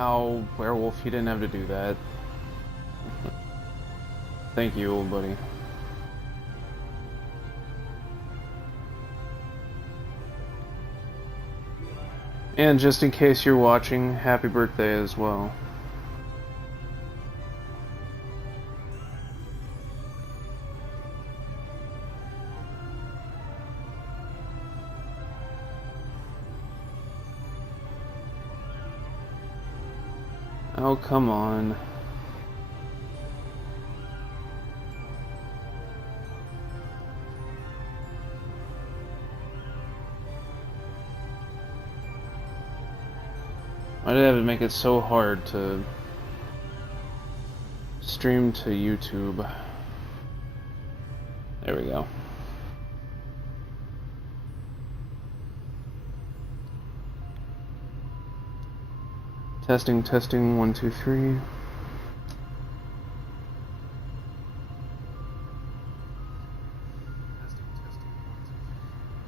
Ow, werewolf, you didn't have to do that. Thank you, old buddy. And just in case you're watching, happy birthday as well. Oh, come on. Why did I have to make it so hard to stream to YouTube? There we go. Testing, testing, 1, 2, 3.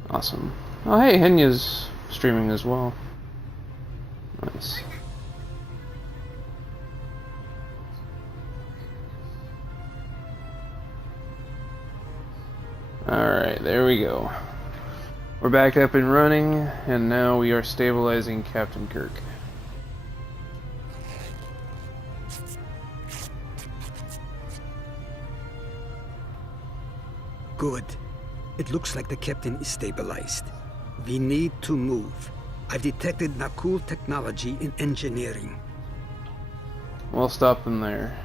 Awesome. Oh, hey, Henya's streaming as well. Nice. Alright, there we go. We're back up and running, and now we are stabilizing Captain Kirk. Good. It looks like the captain is stabilized. We need to move. I've detected Nakul technology in engineering. We'll stop them there.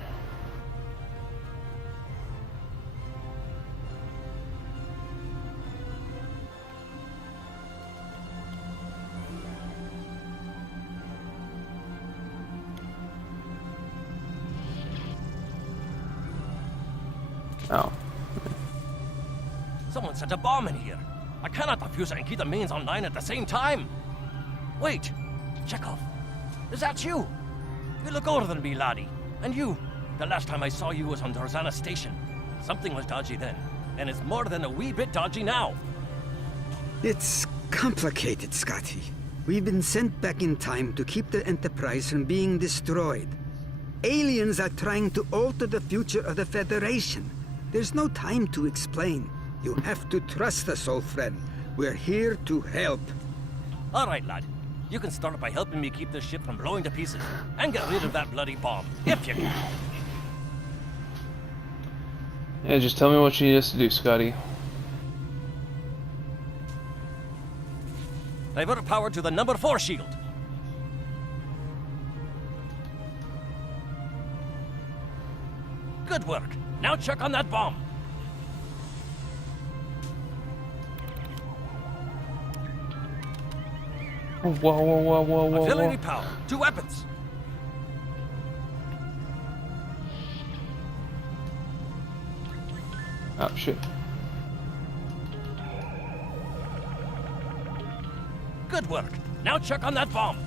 Oh. Someone set a bomb in here. I cannot defuse it and keep the mains online at the same time. Wait, Chekhov, is that you? You look older than me, laddie. And you, the last time I saw you was on Dorzana Station. Something was dodgy then, and it's more than a wee bit dodgy now. It's complicated, Scotty. We've been sent back in time to keep the Enterprise from being destroyed. Aliens are trying to alter the future of the Federation. There's no time to explain. You have to trust us, old friend. We're here to help. All right, lad. You can start by helping me keep this ship from blowing to pieces, and get rid of that bloody bomb, if you can. Yeah, just tell me what you need us to do, Scotty. Divert power to the number 4 shield. Good work. Now check on that bomb. Whoa, whoa, whoa, whoa, whoa, Auxiliary whoa. power to weapons. Oh, shit. Good work. Now check on that bomb.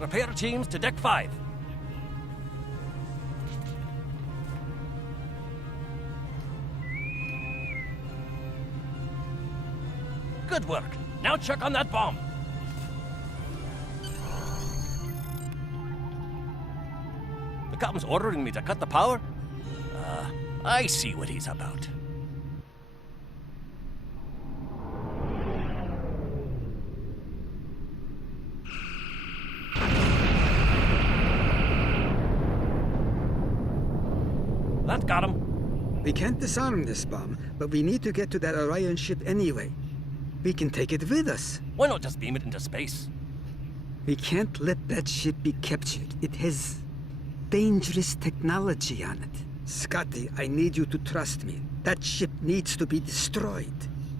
Repair teams to deck 5. Good work. Now check on that bomb. The captain's ordering me to cut the power? I see what he's about. That got him. We can't disarm this bomb, but we need to get to that Orion ship anyway. We can take it with us. Why not just beam it into space? We can't let that ship be captured. It has dangerous technology on it. Scotty, I need you to trust me. That ship needs to be destroyed.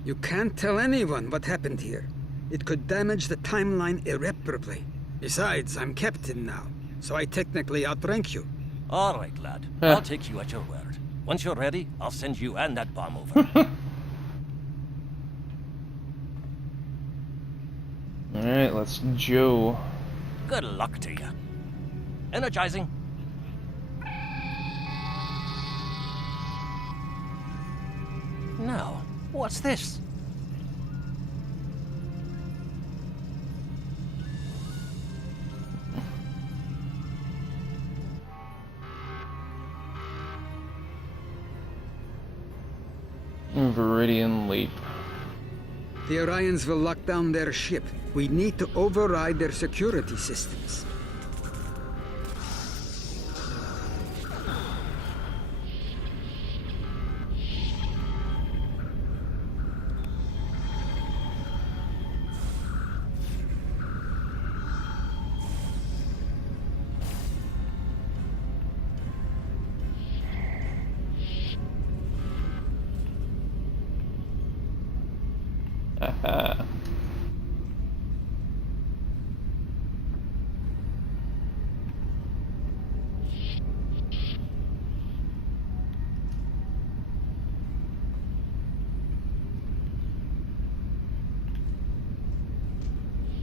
You can't tell anyone what happened here. It could damage the timeline irreparably. Besides, I'm captain now, so I technically outrank you. All right, lad. I'll take you at your word. Once you're ready, I'll send you and that bomb over. Alright, let's Joe. Good luck to you. Energizing. Now, what's this? Viridian Leap. The Orions will lock down their ship. We need to override their security systems. Haha.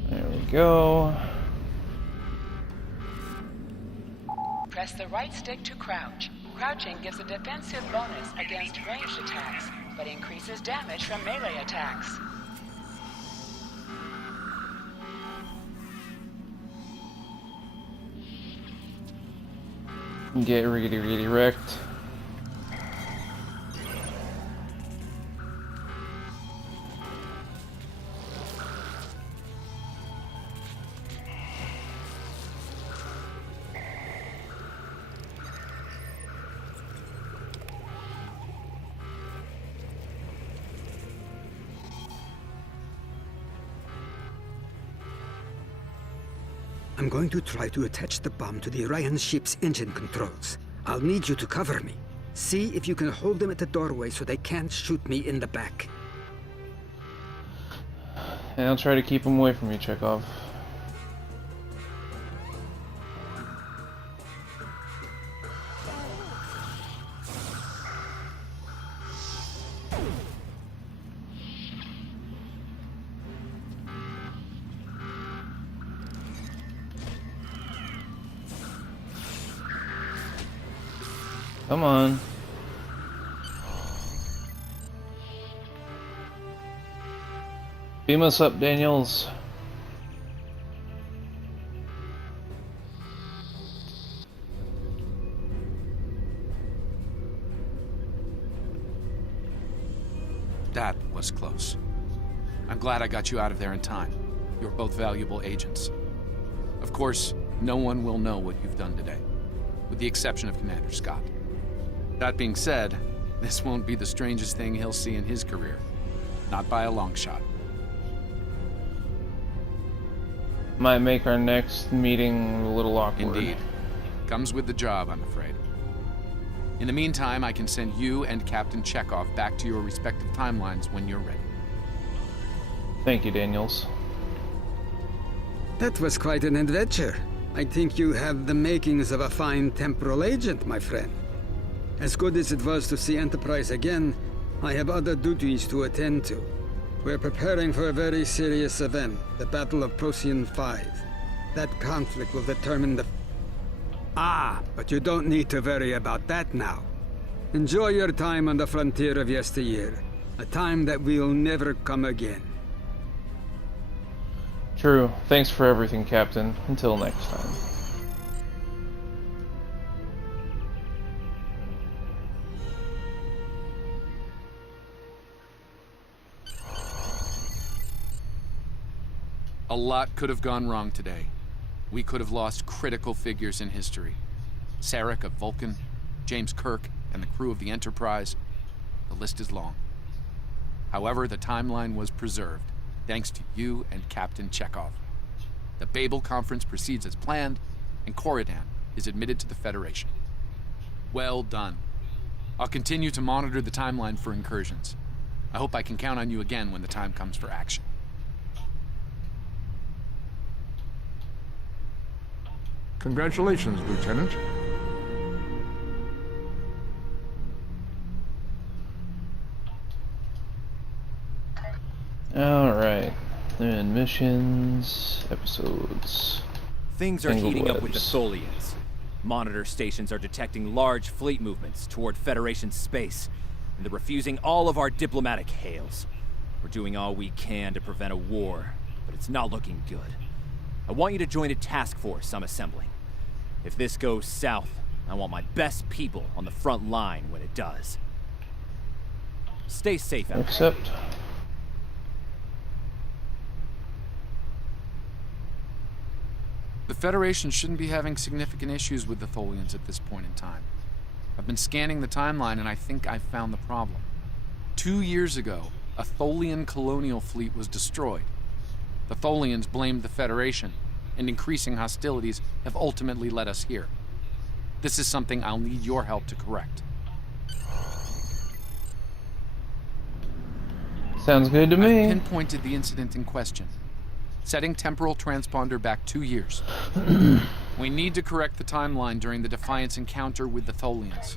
There we go. Press the right stick to crouch. Crouching gives a defensive bonus against ranged attacks, but increases damage from melee attacks. Get riggedy wrecked. I'm going to try to attach the bomb to the Orion ship's engine controls. I'll need you to cover me. See if you can hold them at the doorway so they can't shoot me in the back. And I'll try to keep them away from you, Chekhov. Come on. Beam us up, Daniels. That was close. I'm glad I got you out of there in time. You're both valuable agents. Of course, no one will know what you've done today, with the exception of Commander Scott. That being said, this won't be the strangest thing he'll see in his career. Not by a long shot. Might make our next meeting a little awkward. Indeed. Comes with the job, I'm afraid. In the meantime, I can send you and Captain Chekhov back to your respective timelines when you're ready. Thank you, Daniels. That was quite an adventure. I think you have the makings of a fine temporal agent, my friend. As good as it was to see Enterprise again, I have other duties to attend to. We're preparing for a very serious event, the Battle of Procyon 5. That conflict will determine the... Ah, but you don't need to worry about that now. Enjoy your time on the frontier of yesteryear, a time that will never come again. True. Thanks for everything, Captain. Until next time. A lot could have gone wrong today. We could have lost critical figures in history. Sarek of Vulcan, James Kirk, and the crew of the Enterprise. The list is long. However, the timeline was preserved, thanks to you and Captain Chekhov. The Babel Conference proceeds as planned, and Corridan is admitted to the Federation. Well done. I'll continue to monitor the timeline for incursions. I hope I can count on you again when the time comes for action. Congratulations, Lieutenant. Alright. Then missions, episodes. Things are Tangled heating up with the webs. Tholians. Monitor stations are detecting large fleet movements toward Federation space, and they're refusing all of our diplomatic hails. We're doing all we can to prevent a war, but it's not looking good. I want you to join a task force I'm assembling. If this goes south, I want my best people on the front line when it does. Stay safe out there. Accept. The Federation shouldn't be having significant issues with the Tholians at this point in time. I've been scanning the timeline and I think I've found the problem. 2 years ago, a Tholian colonial fleet was destroyed. The Tholians blamed the Federation, and increasing hostilities have ultimately led us here. This is something I'll need your help to correct. Sounds good to me. I've pinpointed the incident in question, setting temporal transponder back 2 years. We need to correct the timeline during the Defiance encounter with the Tholians.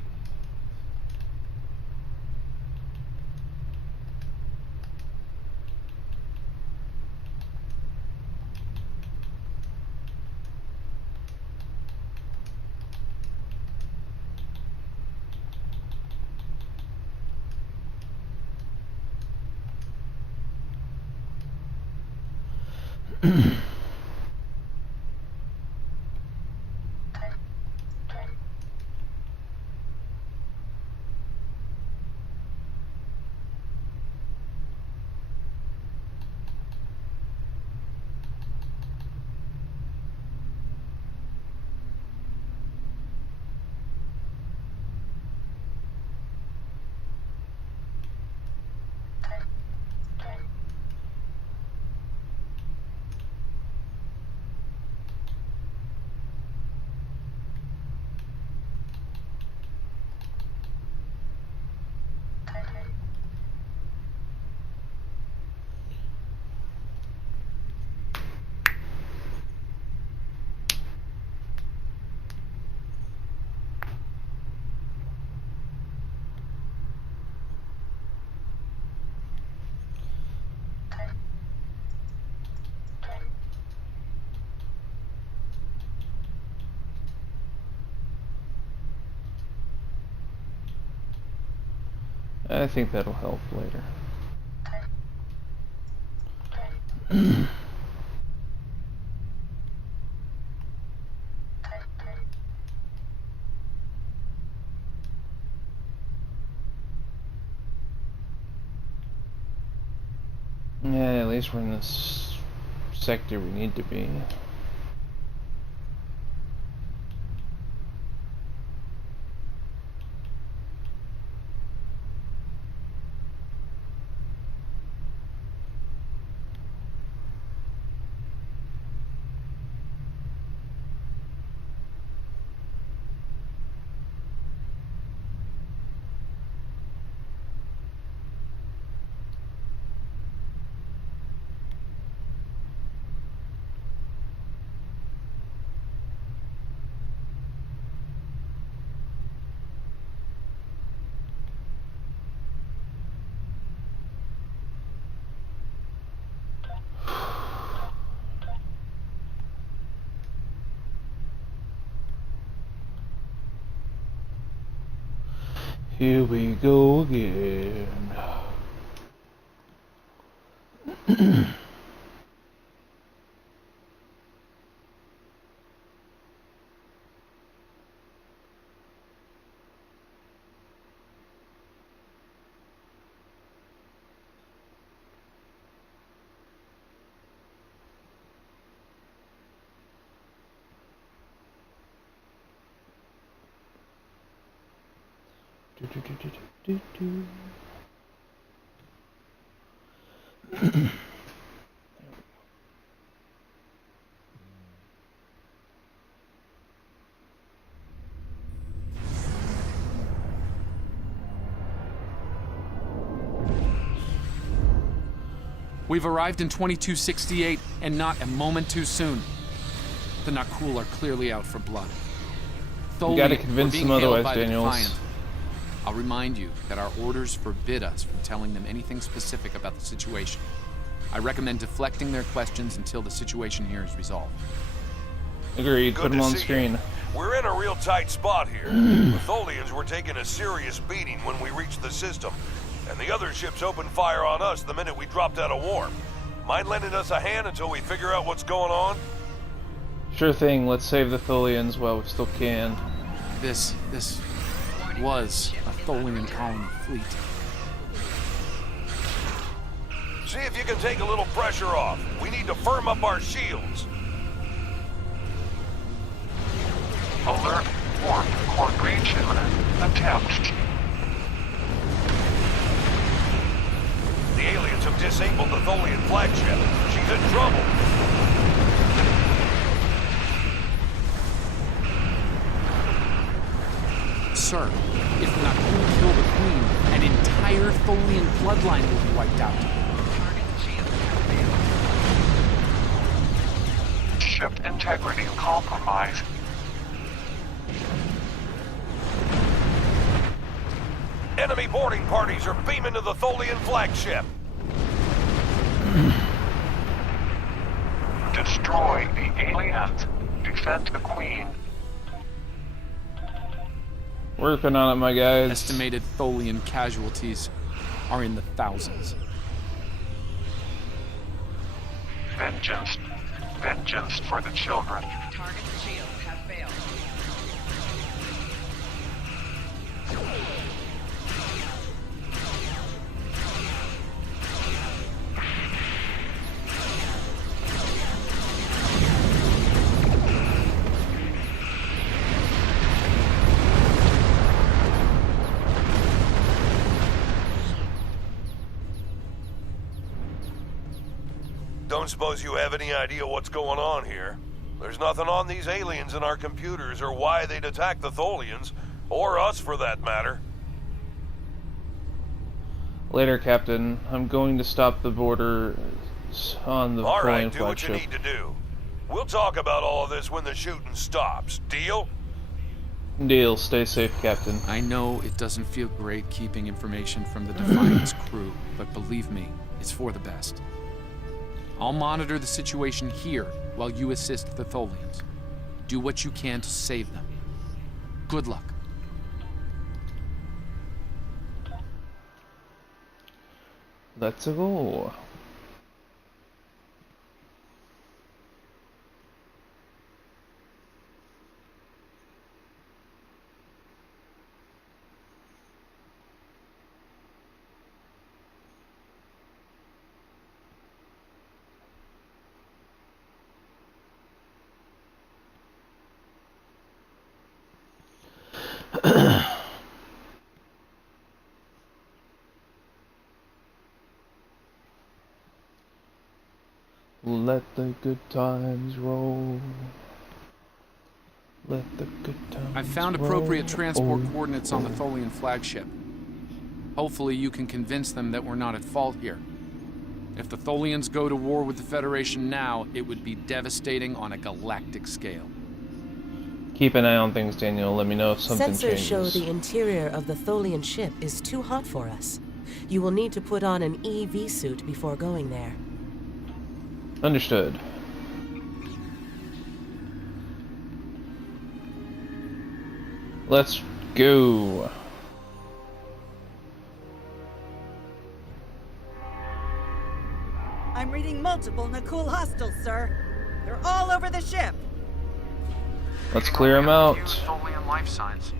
I think that'll help later. Yeah, at least we're in this sector we need to be. Here we go again. We've arrived in 2268, and not a moment too soon. The Nakul are clearly out for blood. You gotta convince them otherwise, Daniels. I'll remind you that our orders forbid us from telling them anything specific about the situation. I recommend deflecting their questions until the situation here is resolved. Agreed. Put them on screen. We're in a real tight spot here. The Tholians were taking a serious beating when we reached the system, and the other ships opened fire on us the minute we dropped out of warp. Mind lending us a hand until we figure out what's going on? Sure thing. Let's save the Tholians while we still can. This was a Tholian colony fleet. See if you can take a little pressure off. We need to firm up our shields. Alert. Warp. Core breach imminent. Attempt. The aliens have disabled the Tholian flagship. She's in trouble. Sir, if Nakul kill the Queen, an entire Tholian bloodline will be wiped out. Ship integrity compromised. Enemy boarding parties are beaming to the Tholian flagship. Destroy the aliens. Defend the Queen. Working on it, my guys. Estimated Tholian casualties are in the thousands. Vengeance. Vengeance for the children. Target's shields have failed. Don't suppose you have any idea what's going on here? There's nothing on these aliens in our computers or why they'd attack the Tholians, or us for that matter. Later, Captain. I'm going to stop the border on the All right, Tholian do what you flagship. need to do. We'll talk about all of this when the shooting stops. Deal? Deal. Stay safe, Captain. I know it doesn't feel great keeping information from the Defiance crew, but believe me, it's for the best. I'll monitor the situation here while you assist the Tholians. Do what you can to save them. Good luck. Let's go. Let the good times roll. Let the good times I've found appropriate roll. transport coordinates on the Tholian flagship. Hopefully you can convince them that we're not at fault here. If the Tholians go to war with the Federation now, it would be devastating on a galactic scale. Keep an eye on things, Daniel. Let me know if something Sensors changes. show the interior of the Tholian ship is too hot for us. You will need to put on an EV suit before going there. Understood. Let's go. I'm reading multiple Nakul hostiles, sir. They're all over the ship. Let's clear them out. Tholian life signs.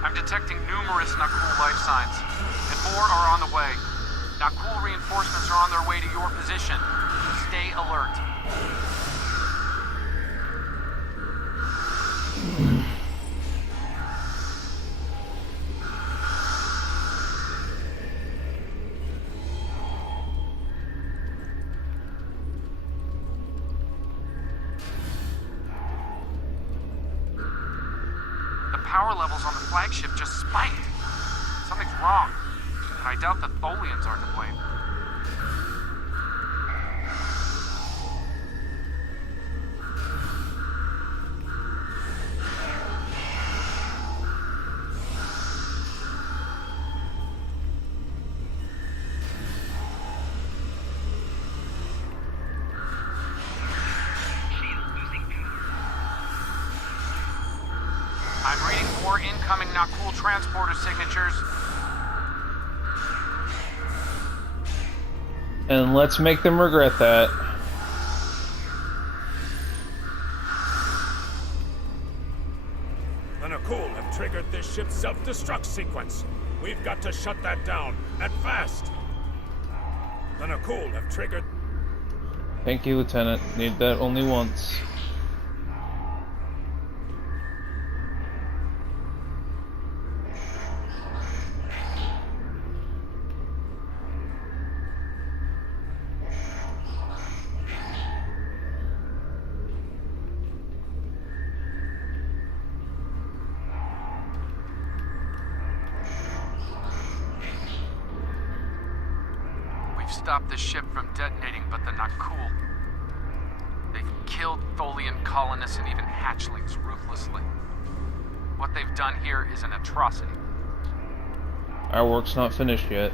I'm detecting numerous Nakul life signs, and more are on the way. Nakul reinforcements are on their way to your position. Stay alert. The power levels on the flagship just spiked. Something's wrong, but I doubt the Tholians are to blame. I'm reading more incoming Nakul transporter signatures. And let's make them regret that. The ship's self-destruct sequence. We've got to shut that down, and fast. The Nakul have triggered... Thank you, Lieutenant. Need that only once. Stop the ship from detonating, but the Nakul. They've killed Tholian colonists and even hatchlings ruthlessly. What they've done here is an atrocity. Our work's not finished yet.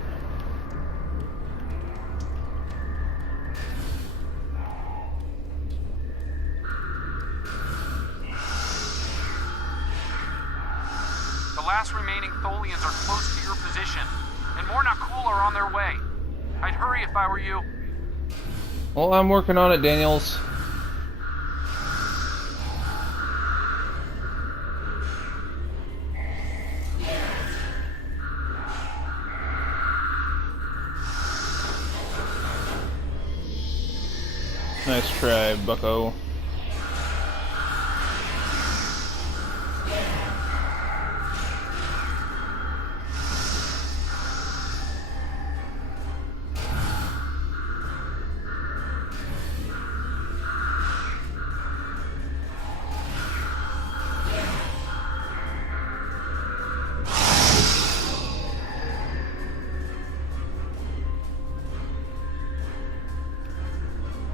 The last remaining Tholians are close to your position, and more Nakul are on their way. I'd hurry if I were you. Well, I'm working on it, Daniels. Nice try, bucko.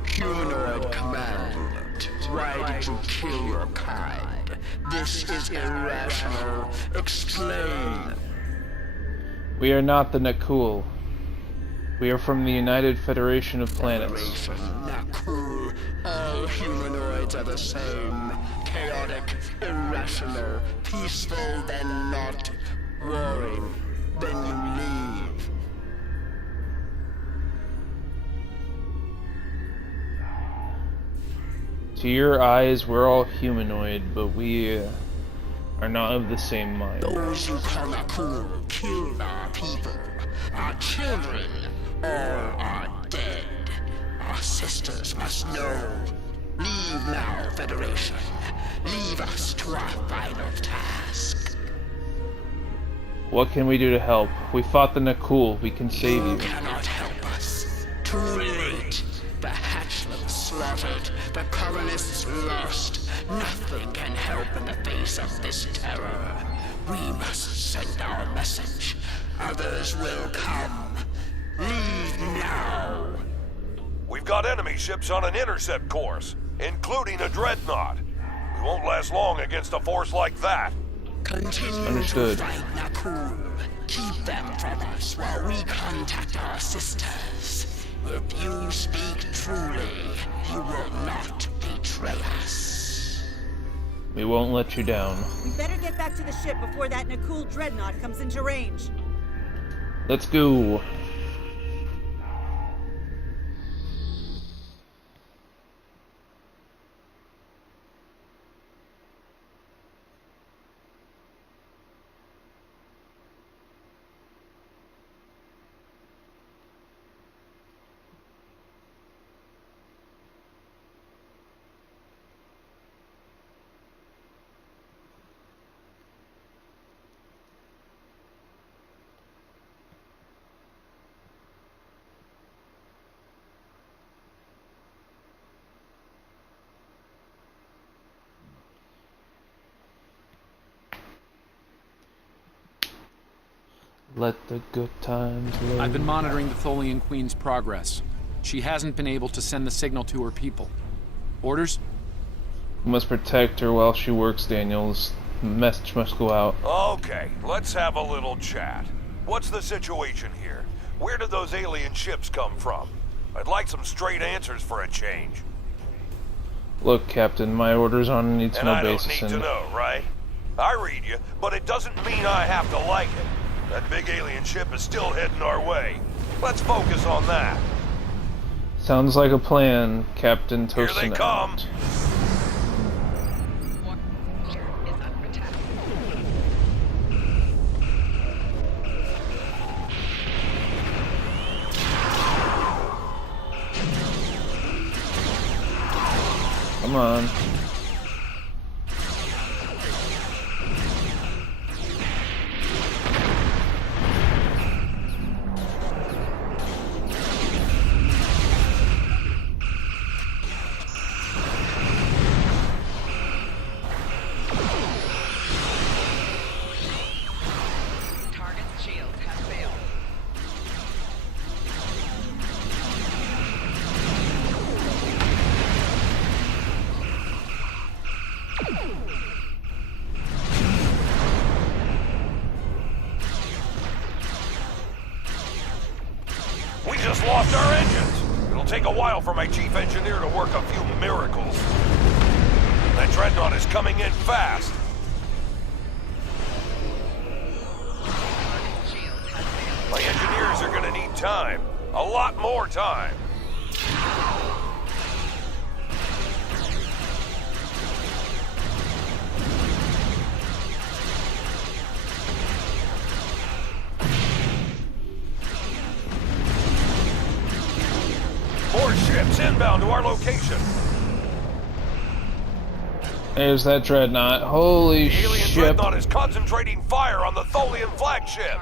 Humanoid command. Why did you kill your kind? This is irrational. Explain. We are not the Nakul. We are from the United Federation of Planets. Nakul. All humanoids are the same. Chaotic, irrational, peaceful, then not. Warring, then you leave. To your eyes, we're all humanoid, but we are not of the same mind. Those you call Nakul kill our people, our children, all are dead. Our sisters must know. Leave now, Federation. Leave us to our final task. What can we do to help? We fought the Nakul. We can save you. You cannot help us. Too late. The hatchlings slaughtered, the colonists lost. Nothing can help in the face of this terror. We must send our message. Others will come. Leave now. We've got enemy ships on an intercept course, including a dreadnought. We won't last long against a force like that. Continue Understood. to fight Nakul. Keep them from us while we contact our sisters. If you speak truly, you will not betray us. We won't let you down. We better get back to the ship before that Nakul dreadnought comes into range. Let's go. Let the good times roll. I've been monitoring the Tholian Queen's progress. She hasn't been able to send the signal to her people. Orders? We must protect her while she works, Daniels. Message must go out. Okay, let's have a little chat. What's the situation here? Where did those alien ships come from? I'd like some straight answers for a change. Look, Captain, my orders on a need-to-know basis. And I don't need to know, right? I read you, but it doesn't mean I have to like it. That big alien ship is still heading our way. Let's focus on that. Sounds like a plan, Captain Toastin. Here they come. Come on. Target's shields have failed. We just lost our engines. It'll take a while for my chief engineer to work a few miracles. That dreadnought is coming in fast. My engineers are gonna need time. A lot more time. More ships inbound to our location. There's that dreadnought. Holy The alien shit. dreadnought is concentrating fire on the Tholian flagship.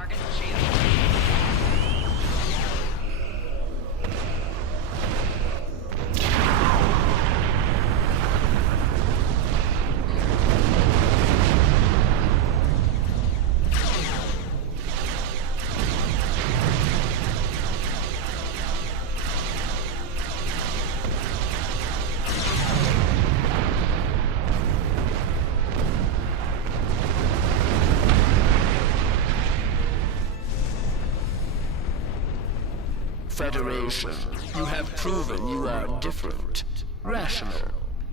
Federation, you have proven you are different, rational.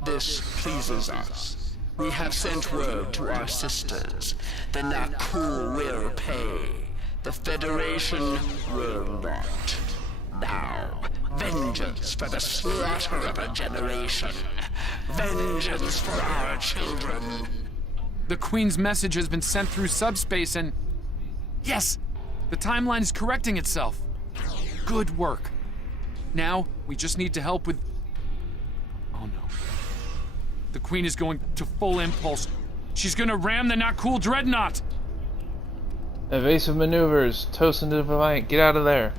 This pleases us. We have sent word to our sisters. The Nakul will pay. The Federation will not. Now, vengeance for the slaughter of a generation. Vengeance for our children. The Queen's message has been sent through subspace and... Yes! The timeline is correcting itself. Good work. Now, we just need to help with... Oh no. The Queen is going to full impulse. She's gonna ram the Nakul dreadnought! Evasive maneuvers. Toast into the Defiant. Get out of there.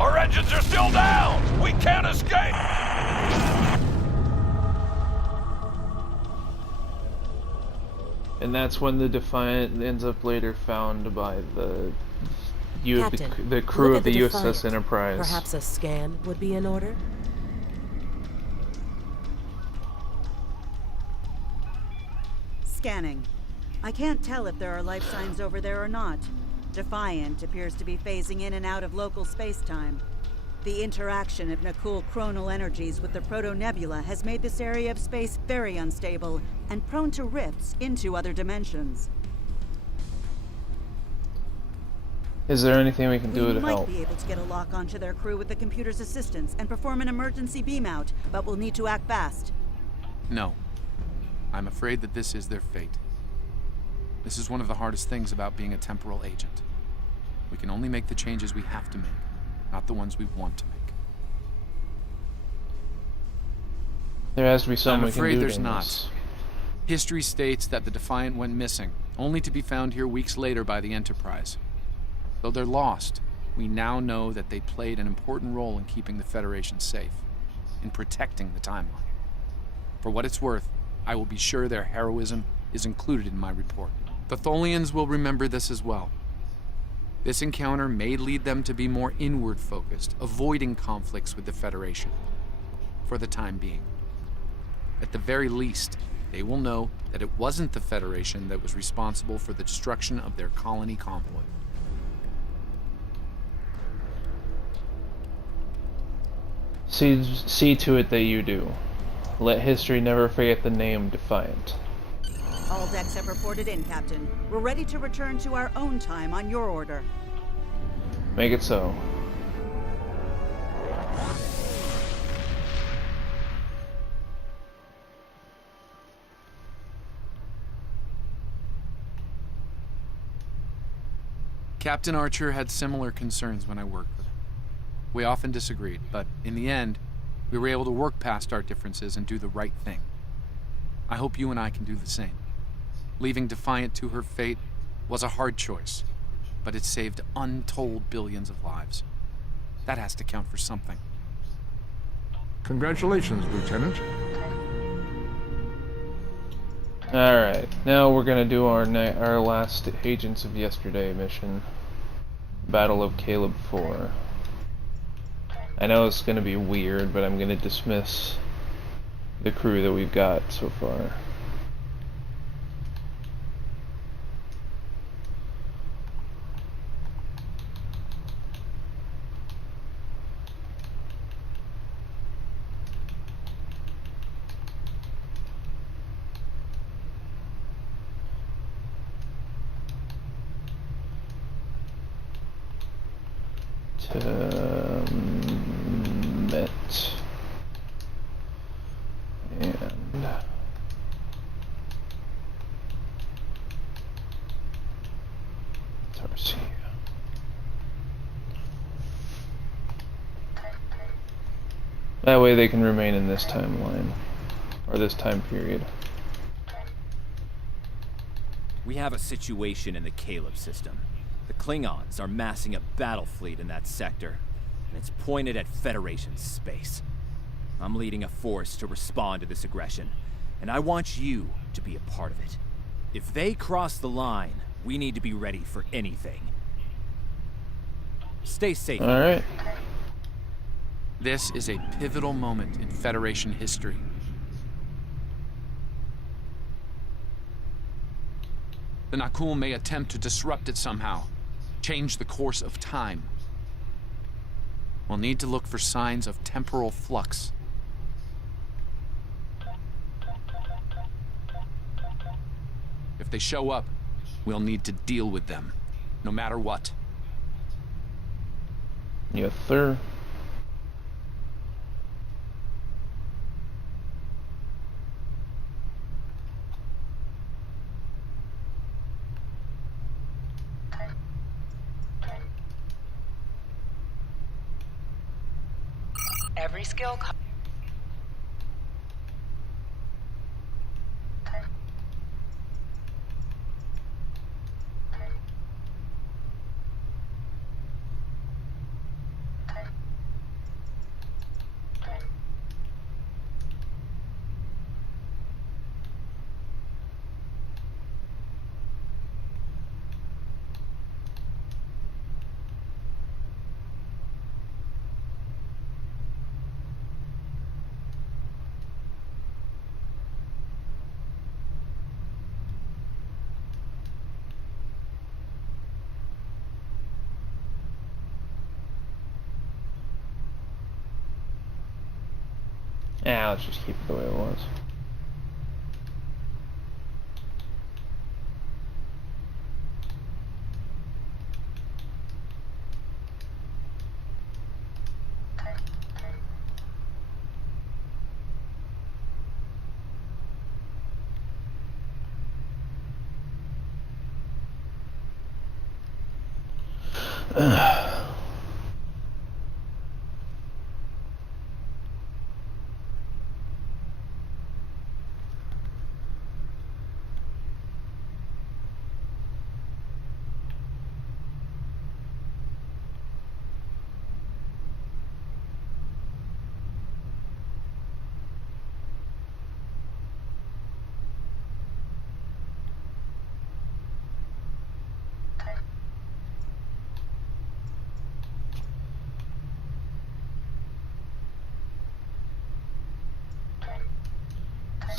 Our engines are still down! We can't escape! And that's when the Defiant ends up later found by the Captain, the crew look of at the Defiant. USS Enterprise. Perhaps a scan would be in order? Scanning. I can't tell if there are life signs over there or not. Defiant appears to be phasing in and out of local space-time. The interaction of Nakul chronal energies with the proto-nebula has made this area of space very unstable and prone to rifts into other dimensions. Is there anything we can do We to might help? be able to get a lock onto their crew with the computer's assistance and perform an emergency beam out, but we'll need to act fast. No. I'm afraid that this is their fate. This is one of the hardest things about being a temporal agent. We can only make the changes we have to make, not the ones we want to make. There has to be something I'm we can afraid do there's to not. this. History states that the Defiant went missing, only to be found here weeks later by the Enterprise. Though they're lost, we now know that they played an important role in keeping the Federation safe, in protecting the timeline. For what it's worth, I will be sure their heroism is included in my report. The Tholians will remember this as well. This encounter may lead them to be more inward-focused, avoiding conflicts with the Federation, for the time being. At the very least, they will know that it wasn't the Federation that was responsible for the destruction of their colony convoy. See to it that you do. Let history never forget the name Defiant. All decks have reported in, Captain. We're ready to return to our own time on your order. Make it so. Captain Archer had similar concerns when I worked with him. We often disagreed, but in the end, we were able to work past our differences and do the right thing. I hope you and I can do the same. Leaving Defiant to her fate was a hard choice, but it saved untold billions of lives. That has to count for something. Congratulations, Lieutenant. Alright, now we're gonna do our last Agents of Yesterday mission. Battle of Caleb 4. I know it's gonna be weird, but I'm gonna dismiss the crew that we've got so far. Met and Tarsi. That way they can remain in this timeline, or this time period. We have a situation in the Caleb system. The Klingons are massing a battle fleet in that sector, and it's pointed at Federation space. I'm leading a force to respond to this aggression, and I want you to be a part of it. If they cross the line, we need to be ready for anything. Stay safe. Alright. This is a pivotal moment in Federation history. The Nakul may attempt to disrupt it somehow, change the course of time. We'll need to look for signs of temporal flux. If they show up, we'll need to deal with them, no matter what. Yes, sir. Every skill Yeah, let's just keep it the way it was.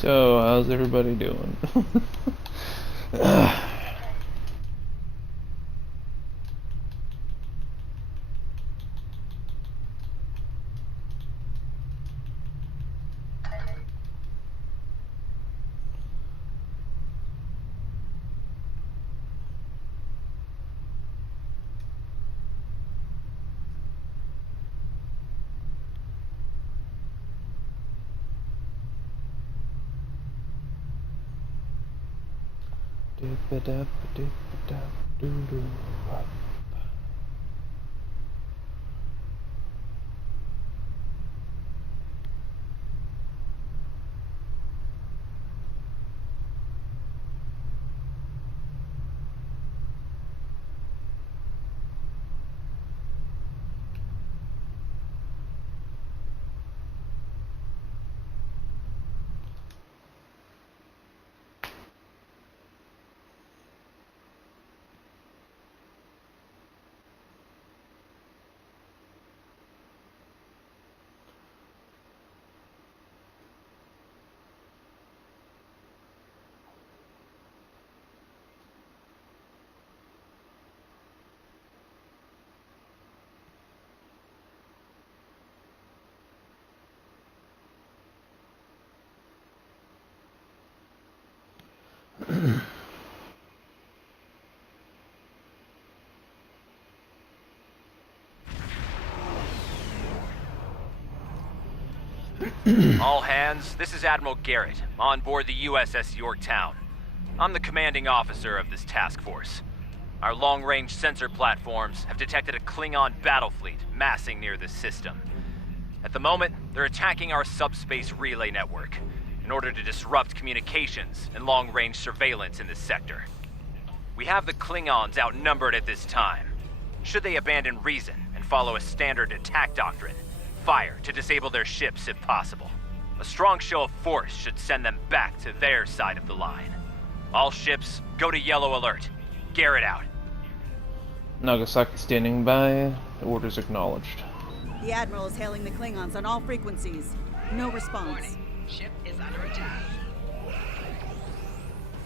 So, how's everybody doing? Dip-a-dap-a-dip-a-dap-doo-doo. All hands, this is Admiral Garrett, on board the USS Yorktown. I'm the commanding officer of this task force. Our long-range sensor platforms have detected a Klingon battle fleet massing near this system. At the moment, they're attacking our subspace relay network in order to disrupt communications and long-range surveillance in this sector. We have the Klingons outnumbered at this time. Should they abandon reason and follow a standard attack doctrine, fire to disable their ships if possible. A strong show of force should send them back to their side of the line. All ships, go to yellow alert. Garrett out. Nagasaki standing by. Orders acknowledged. The Admiral is hailing the Klingons on all frequencies. No response. Warning. Ship is under attack.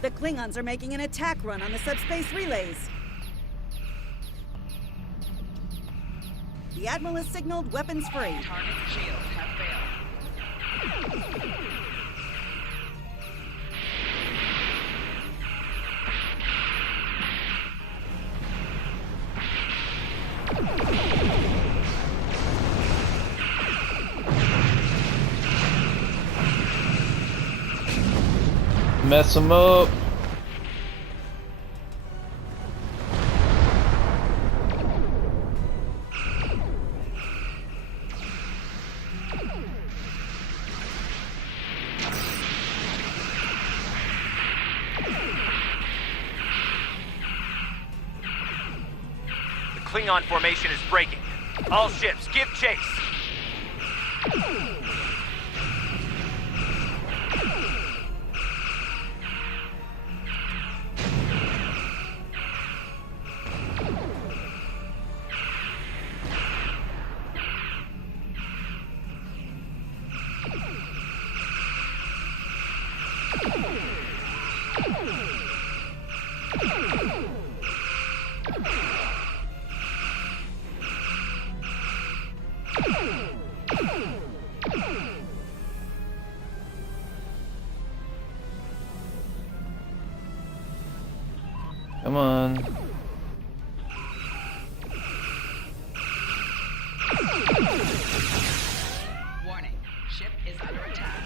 The Klingons are making an attack run on the subspace relays. The Admiral has signaled weapons free. Target's shields have failed. Mess them up. The Klingon formation is breaking. All ships, give chase. Come on. Warning. Ship is under attack.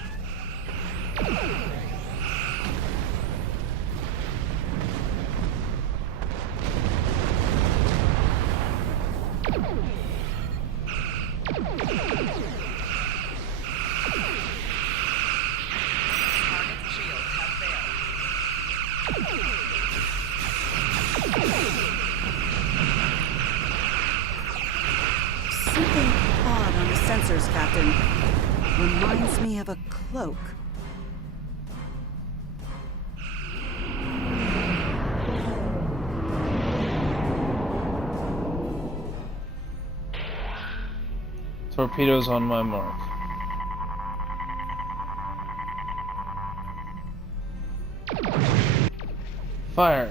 Target's shields have failed. Something odd on the sensors, Captain. Reminds me of a cloak. Torpedoes on my mark. Fire.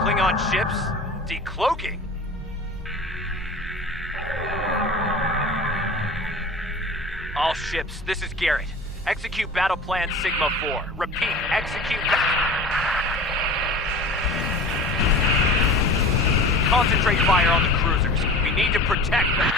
Klingon ships, decloaking. All ships, this is Garrett. Execute Battle Plan Sigma 4. Repeat, execute... Concentrate fire on the cruisers. We need to protect them.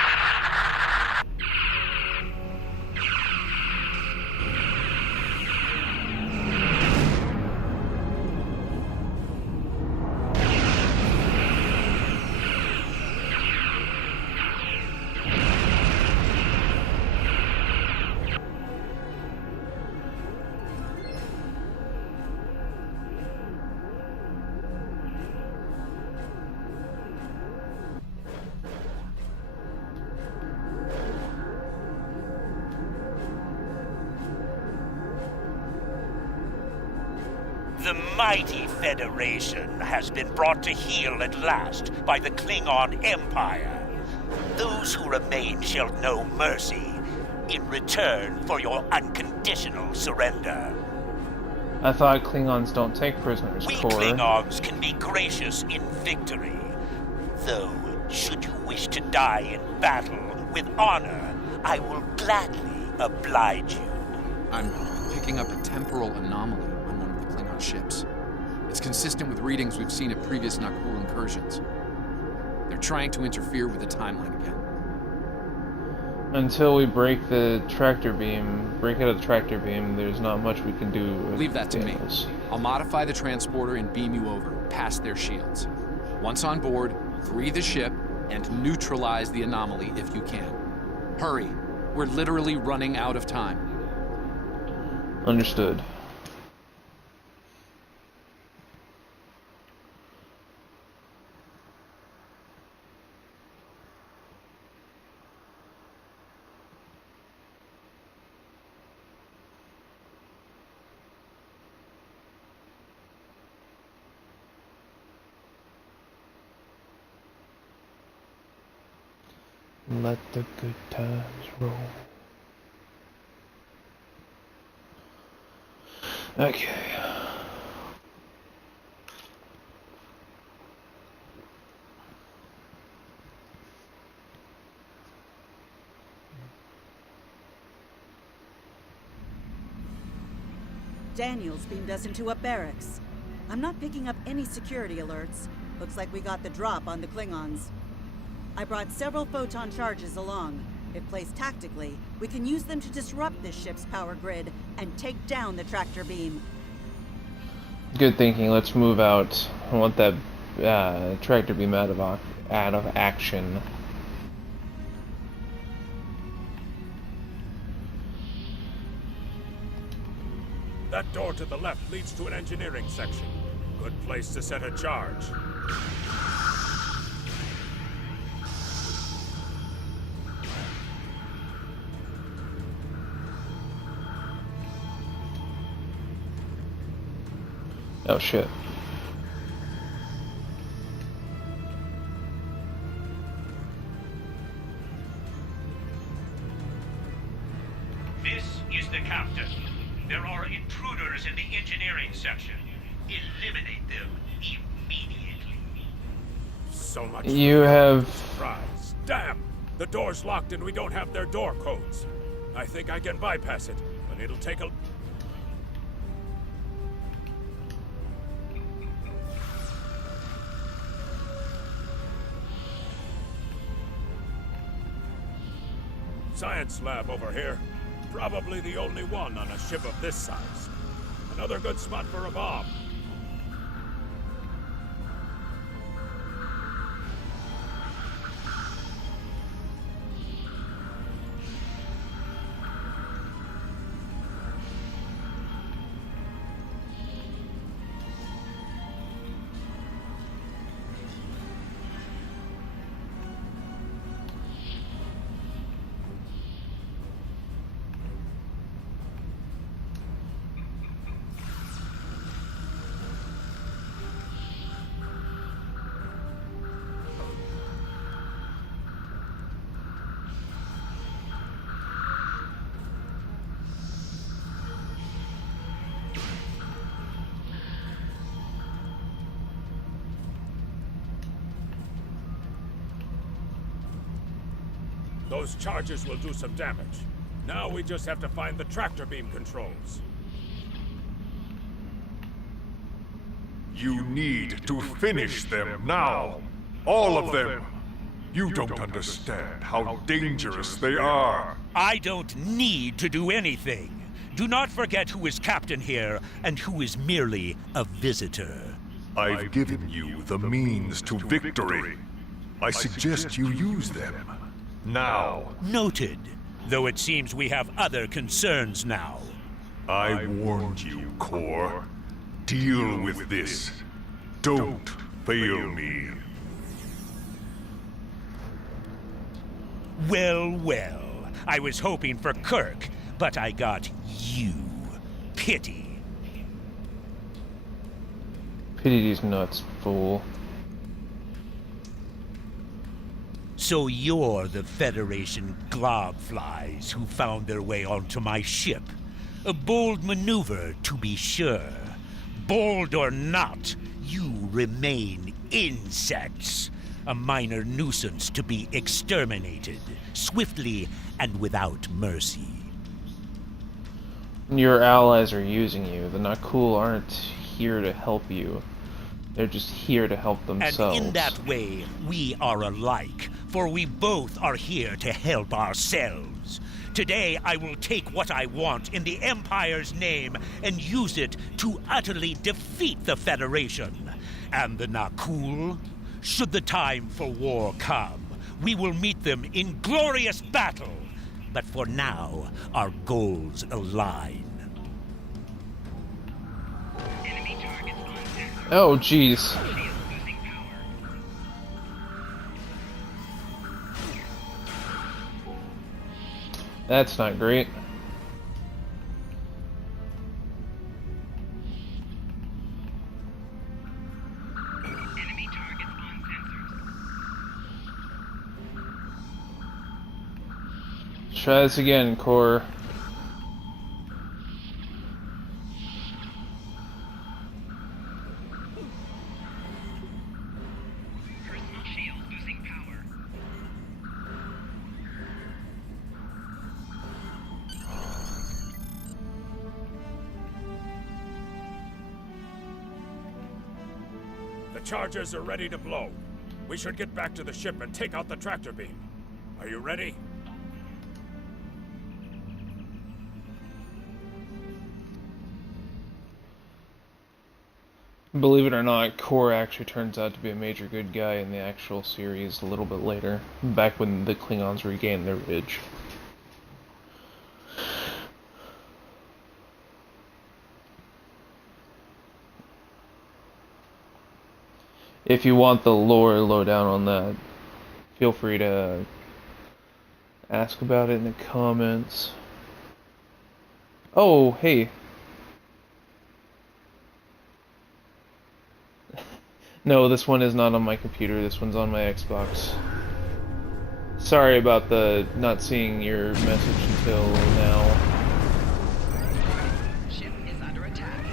The mighty Federation has been brought to heel at last by the Klingon Empire. Those who remain shall know mercy in return for your unconditional surrender. I thought Klingons don't take prisoners, We Core. Klingons can be gracious in victory. Though, should you wish to die in battle with honor, I will gladly oblige you. I'm picking up a temporal anomaly on one of the Klingon ships. It's consistent with readings we've seen at previous Nakul incursions. They're trying to interfere with the timeline again. Until we break the tractor beam, break out of the tractor beam, there's not much we can do. Leave that to me. I'll modify the transporter and beam you over, past their shields. Once on board, free the ship and neutralize the anomaly if you can. Hurry. We're literally running out of time. Understood. Let the good times roll. Okay. Daniels beamed us into a barracks. I'm not picking up any security alerts. Looks like we got the drop on the Klingons. I brought several photon charges along. If placed tactically, we can use them to disrupt this ship's power grid and take down the tractor beam. Good thinking. Let's move out. I want that tractor beam out of action. That door to the left leads to an engineering section. Good place to set a charge. Oh shit. This is the captain. There are intruders in the engineering section. Eliminate them immediately. So much. You have. Surprise. Damn! The door's locked and we don't have their door codes. I think I can bypass it, but it'll take a... Science lab over here. Probably the only one on a ship of this size. Another good spot for a bomb. Those charges will do some damage. Now we just have to find the tractor beam controls. You need to finish them now. All of them. You don't understand how dangerous they are. I don't need to do anything. Do not forget who is captain here and who is merely a visitor. I've given you the means to victory. I suggest you use them. Now. Noted. Though it seems we have other concerns now. I warned you, Core. Deal with this. Don't fail me. Well, well. I was hoping for Kirk, but I got you. Pity. Pity these nuts, fool. So you're the Federation globflies who found their way onto my ship. A bold maneuver, to be sure. Bold or not, you remain insects. A minor nuisance to be exterminated, swiftly and without mercy. Your allies are using you. The not cool aren't here to help you. They're just here to help themselves. And in that way, we are alike, for we both are here to help ourselves. Today, I will take what I want in the Empire's name and use it to utterly defeat the Federation. And the Nakul, should the time for war come, we will meet them in glorious battle. But for now, our goals align. Oh, jeez. That's not great. Try this again, Core. The charges are ready to blow. We should get back to the ship and take out the tractor beam. Are you ready? Believe it or not, Core actually turns out to be a major good guy in the actual series a little bit later, back when the Klingons regained their ridge. If you want the lore lowdown on that, feel free to ask about it in the comments. Oh, hey. No, this one is not on my computer. This one's on my Xbox. Sorry about the not seeing your message until now. Ship is under attack.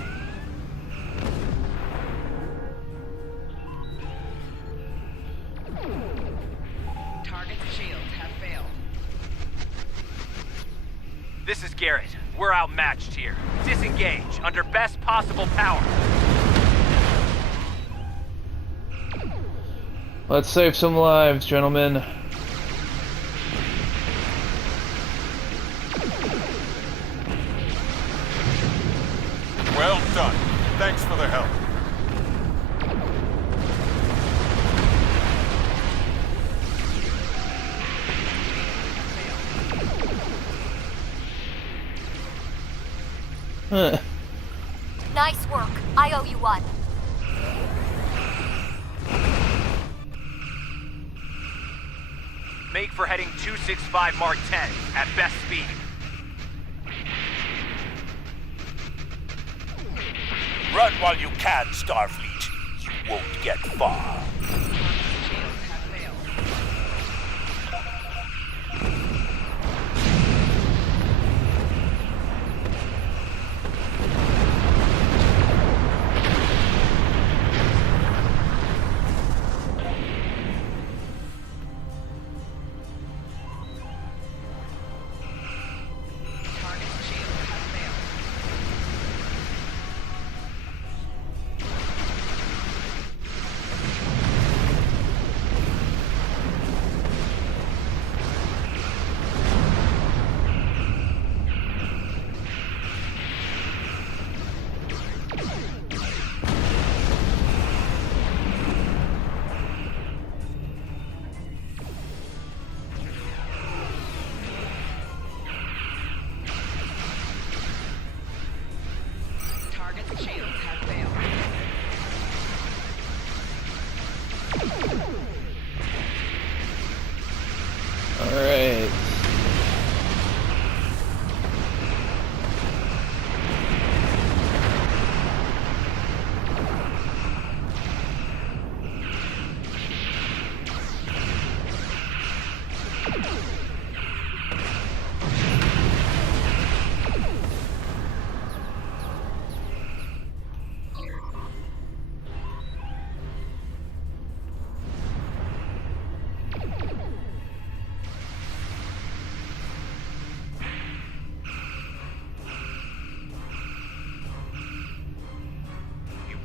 Target's shields have failed. This is Garrett. We're outmatched here. Disengage under best possible power. Let's save some lives, gentlemen. Well done. Thanks for the help. Nice work. I owe you one. Make for heading 265 Mark 10 at best speed. Run while you can, Starfleet. You won't get far.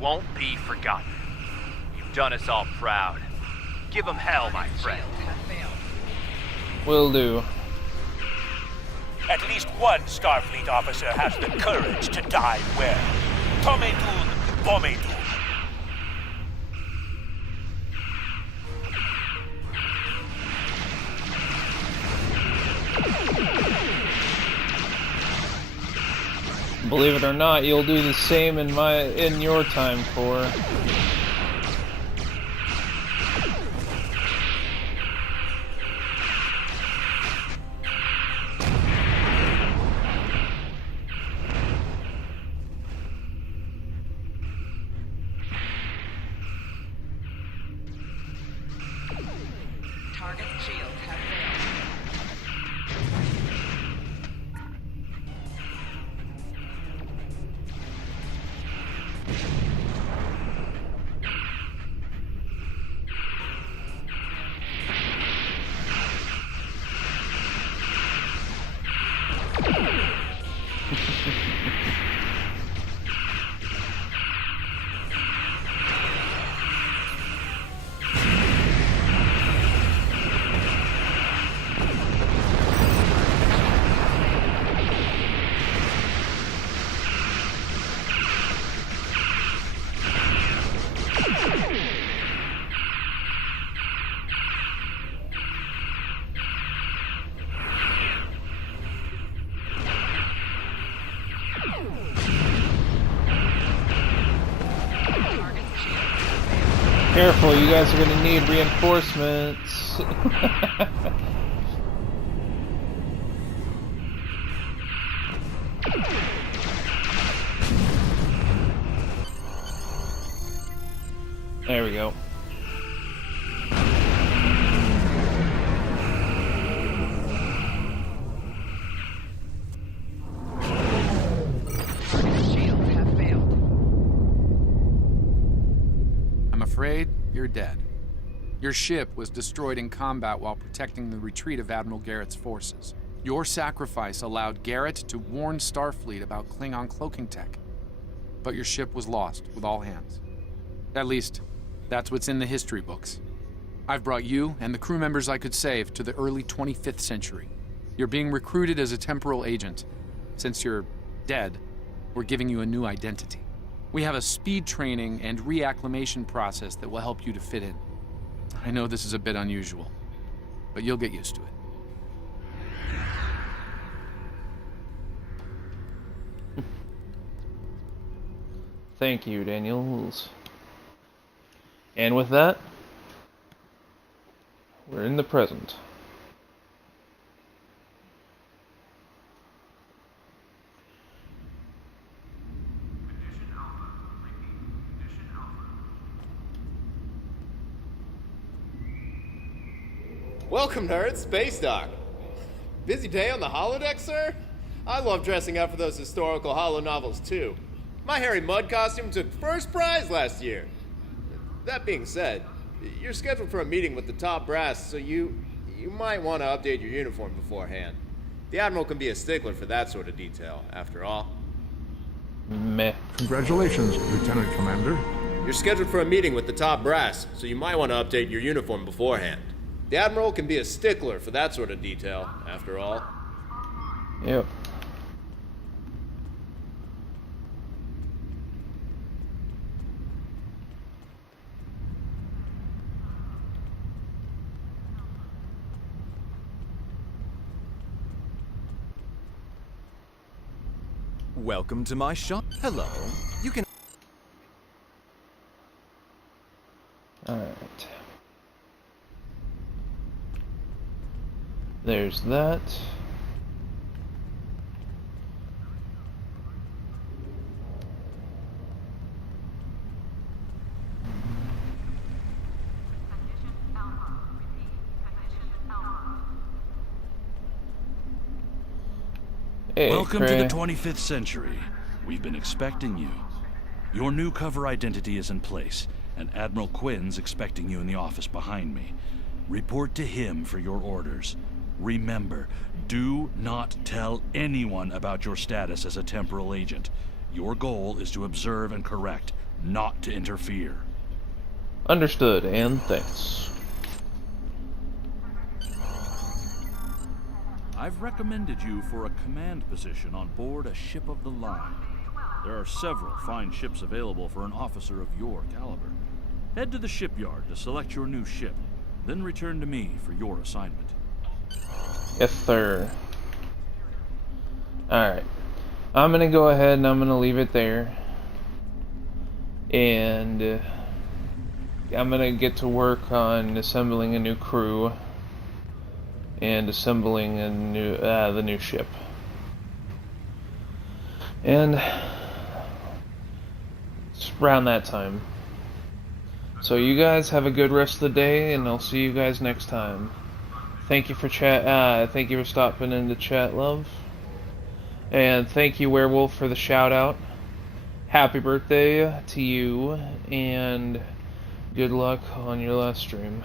won't be forgotten. You've done us all proud. Give them hell, my friend. Will do. At least one Starfleet officer has the courage to die well. Tomedun Bomedun. Believe it or not, you'll do the same in your time, Core. Target's shields have failed. Careful, you guys are gonna need reinforcements. There we go. I'm afraid you're dead. Your ship was destroyed in combat while protecting the retreat of Admiral Garrett's forces. Your sacrifice allowed Garrett to warn Starfleet about Klingon cloaking tech. But your ship was lost with all hands. At least, that's what's in the history books. I've brought you and the crew members I could save to the early 25th century. You're being recruited as a temporal agent. Since you're dead, we're giving you a new identity. We have a speed training and reacclimation process that will help you to fit in. I know this is a bit unusual, but you'll get used to it. Thank you, Daniels. And with that, we're in the present. Welcome, nerds. Space Dock. Busy day on the holodeck, sir? I love dressing up for those historical holo novels, too. My Harry Mudd costume took first prize last year. That being said, you're scheduled for a meeting with the top brass, so you might want to update your uniform beforehand. The Admiral can be a stickler for that sort of detail, after all. Meh. Congratulations, Lieutenant Commander. You're scheduled for a meeting with the top brass, so you might want to update your uniform beforehand. The Admiral can be a stickler for that sort of detail, after all. Yep. Welcome to my shop. Hello. You can... Alright. There's that. Hey, Welcome Cray. to the 25th century. We've been expecting you. Your new cover identity is in place, and Admiral Quinn's expecting you in the office behind me. Report to him for your orders. Remember, do not tell anyone about your status as a temporal agent. Your goal is to observe and correct. not to interfere. Understood, and thanks. I've recommended you for a command position on board a ship of the line. There are several fine ships available for an officer of your caliber. Head to the shipyard to select your new ship, then return to me for your assignment. Yes, sir. Alright. I'm gonna go ahead and I'm gonna leave it there. And I'm gonna get to work on assembling a new crew and assembling a new the new ship. And it's around that time. So you guys have a good rest of the day, and I'll see you guys next time. Thank you for thank you for stopping in to chat, love. And thank you, Werewolf, for the shout out. Happy birthday to you, and good luck on your last stream.